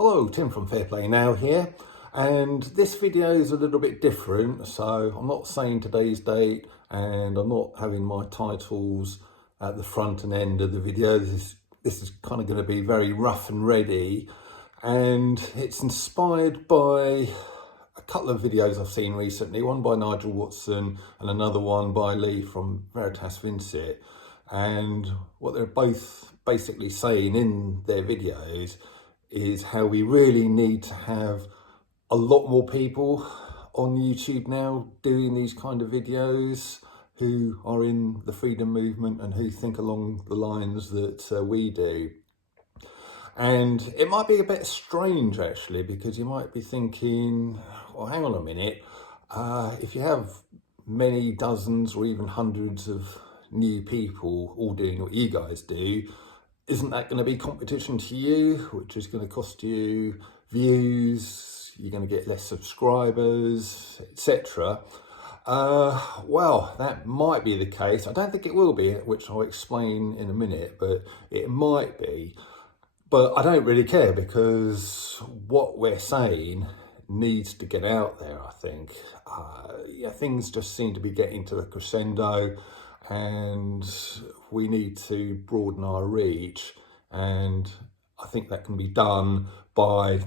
Hello, Tim from Fair Play Now here, and this video is a little bit different. So I'm not saying today's date, and I'm not having my titles at the front and end of the video. This is kind of going to be very rough and ready, and it's inspired by a couple of videos I've seen recently, one by Nigel Watson and another one by Lee from Veritas Vincit. And what they're both basically saying in their videos is how we really need to have a lot more people on YouTube now doing these kind of videos who are in the freedom movement and who think along the lines that we do. And it might be a bit strange actually, because you might be thinking, well, hang on a minute, if you have many dozens or even hundreds of new people all doing what you guys do, isn't that going to be competition to you, which is going to cost you views, you're going to get less subscribers, etc. Well, that might be the case. I don't think it will be, which I'll explain in a minute, but it might be. But I don't really care, because what we're saying needs to get out there, I think. Things just seem to be getting to a crescendo, and we need to broaden our reach, and I think that can be done by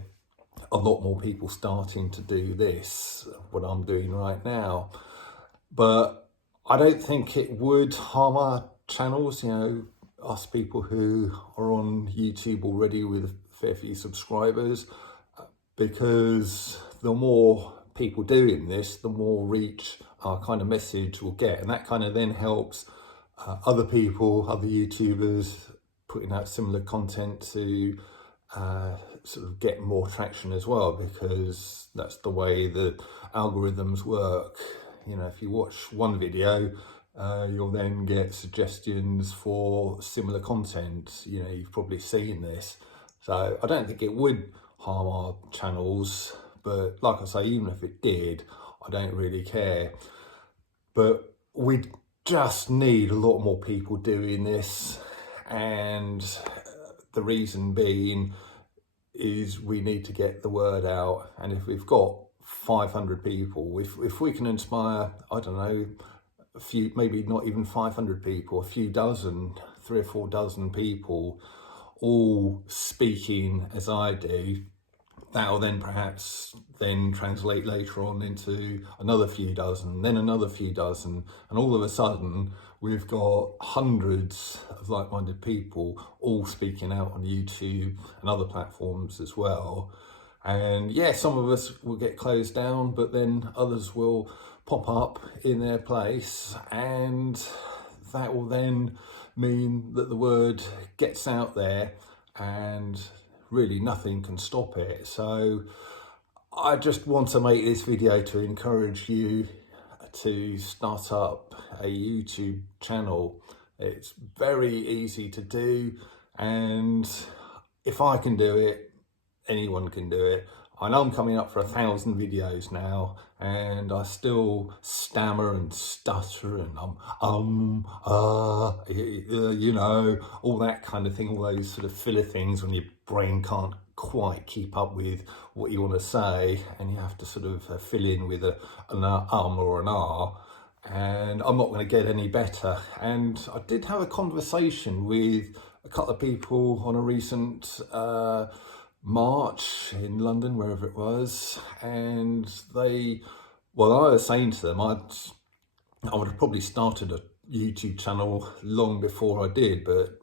a lot more people starting to do this, what I'm doing right now. But I don't think it would harm our channels, us people who are on YouTube already with a fair few subscribers, because the more people doing this, the more reach our kind of message will get, and that kind of then helps other people, other YouTubers putting out similar content to sort of get more traction as well, because that's the way the algorithms work. If you watch one video, you'll then get suggestions for similar content. You've probably seen this. So I don't think it would harm our channels, but like I say, even if it did, I don't really care. But we just need a lot more people doing this, and the reason being is we need to get the word out. And if we've got 500 people, if we can inspire, I don't know, a few, maybe not even 500 people, a few dozen, 3 or 4 dozen people all speaking as I do, that'll then perhaps then translate later on into another few dozen, then another few dozen, and all of a sudden we've got hundreds of like-minded people all speaking out on YouTube and other platforms as well. And yeah, some of us will get closed down, but then others will pop up in their place, and that will then mean that the word gets out there, and really nothing can stop it. So I just want to make this video to encourage you to start up a YouTube channel. It's very easy to do, and if I can do it, anyone can do it. I know I'm coming up for 1,000 videos now, and I still stammer and stutter and all that kind of thing, all those sort of filler things when your brain can't quite keep up with what you want to say, and you have to sort of fill in with an or an R, and I'm not going to get any better. And I did have a conversation with a couple of people on a recent march in London, wherever it was, and I was saying to them I would have probably started a YouTube channel long before I did, but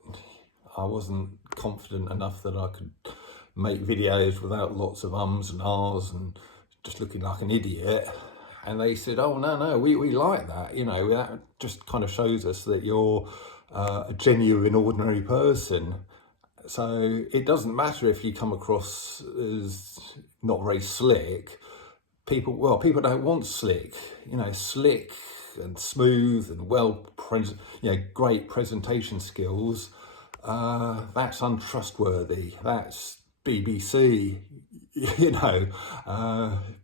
I wasn't confident enough that I could make videos without lots of ums and ahs and just looking like an idiot. And they said, oh no, we like that, that just kind of shows us that you're a genuine ordinary person. So it doesn't matter if you come across as not very slick. People don't want slick. Slick and smooth and great presentation skills. That's untrustworthy. That's BBC. you know,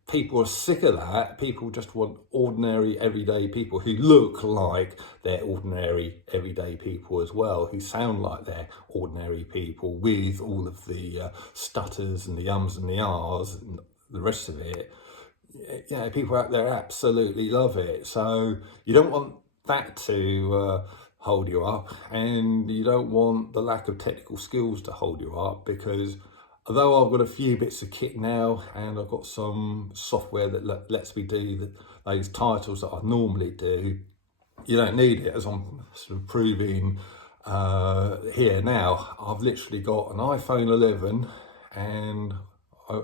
people are sick of that. People just want ordinary, everyday people who look like they're ordinary, everyday people as well, who sound like they're ordinary people with all of the stutters and the ums and the ahs and the rest of it. Yeah, people out there absolutely love it. So you don't want that to hold you up, and you don't want the lack of technical skills to hold you up, because although I've got a few bits of kit now and I've got some software that lets me do those titles that I normally do, you don't need it, as I'm sort of proving here now. I've literally got an iPhone 11 and I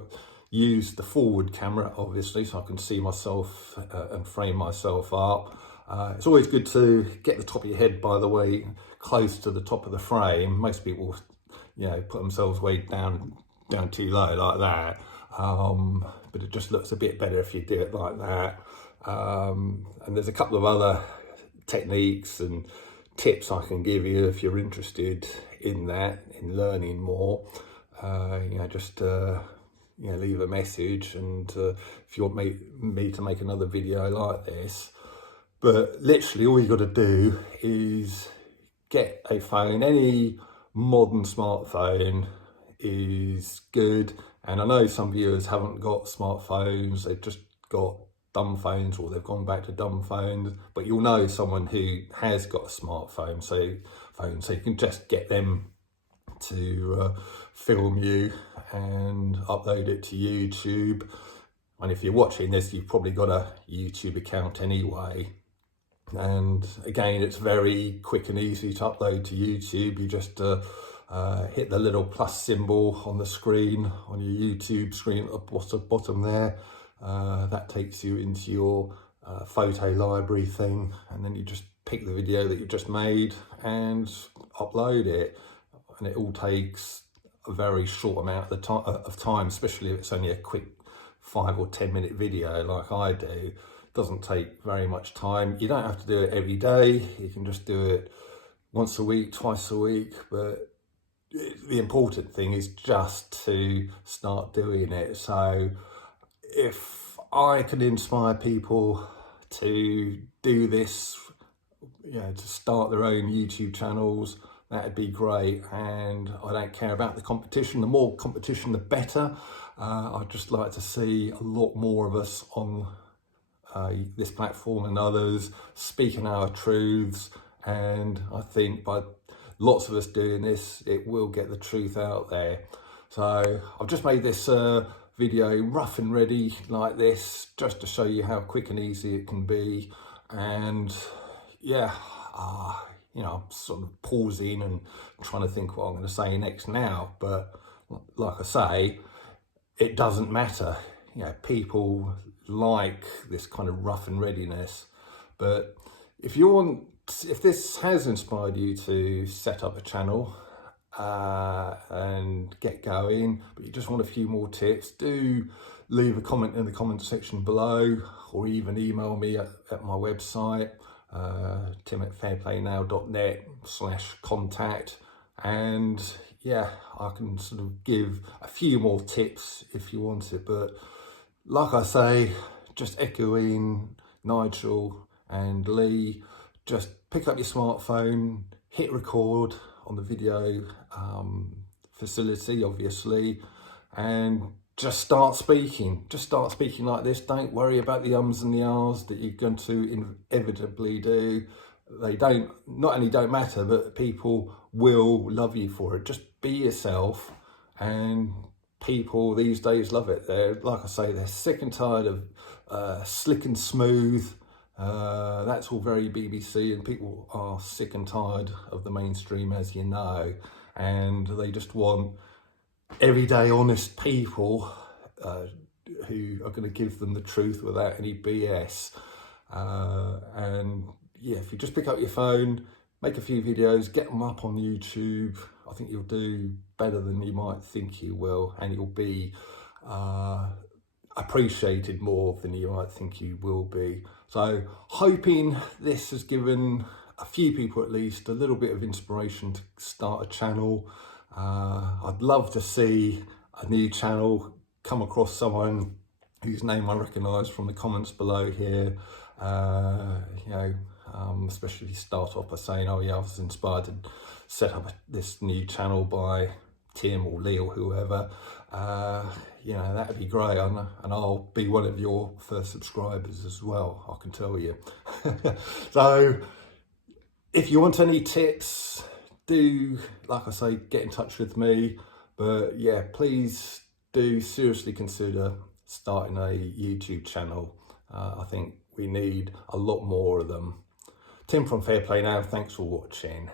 use the forward camera, obviously, so I can see myself and frame myself up. It's always good to get the top of your head, by the way, close to the top of the frame. Most people, you know, put themselves way down too low like that, but it just looks a bit better if you do it like that. And there's a couple of other techniques and tips I can give you if you're interested in that, in learning more. You know, just you know, leave a message, and if you want me to make another video like this. But literally all you got to do is get a phone. Any modern smartphone is good, and I know some viewers haven't got smartphones, they've just got dumb phones, or they've gone back to dumb phones, but you'll know someone who has got a smartphone, so you can just get them to film you and upload it to YouTube. And if you're watching this, you've probably got a YouTube account anyway. And again, it's very quick and easy to upload to YouTube. You just hit the little plus symbol on the screen, on your YouTube screen at the bottom there. That takes you into your photo library thing, and then you just pick the video that you've just made and upload it. And it all takes a very short amount of time, especially if it's only a quick 5 or 10 minute video like I do. It doesn't take very much time. You don't have to do it every day. You can just do it once a week, twice a week. But the important thing is just to start doing it. So if I can inspire people to do this, you know, to start their own YouTube channels, that'd be great. And I don't care about the competition. The more competition, the better. I'd just like to see a lot more of us on this platform and others speaking our truths. And I think by lots of us doing this, it will get the truth out there. So I've just made this video rough and ready like this, just to show you how quick and easy it can be. And yeah, you know, I'm sort of pausing and trying to think what I'm going to say next now. But like I say, it doesn't matter. You know, people like this kind of rough and readiness. But if this has inspired you to set up a channel and get going, but you just want a few more tips, do leave a comment in the comment section below, or even email me at my website, tim@fairplaynow.net/contact. And yeah, I can sort of give a few more tips if you want it. But like I say, just echoing Nigel and Lee, just pick up your smartphone, hit record on the video facility, obviously, and just start speaking. Just start speaking like this. Don't worry about the ums and the ahs that you're going to inevitably do. They not only don't matter, but people will love you for it. Just be yourself, and people these days love it. They're, like I say, they're sick and tired of slick and smooth. That's all very BBC, and people are sick and tired of the mainstream, as you know, and they just want everyday honest people who are going to give them the truth without any BS. And yeah, if you just pick up your phone, make a few videos, get them up on YouTube, I think you'll do better than you might think you will, and you'll be appreciated more than you might think you will be. So hoping this has given a few people at least a little bit of inspiration to start a channel. I'd love to see a new channel come across someone whose name I recognise from the comments below here, you know, especially start off by saying, oh yeah, I was inspired to set up this new channel by Tim or Lee or whoever, you know, that'd be great, and I'll be one of your first subscribers as well, I can tell you. So if you want any tips, do, like I say, get in touch with me. But yeah, please do seriously consider starting a YouTube channel. I think we need a lot more of them. Tim from Fair Play Now, thanks for watching.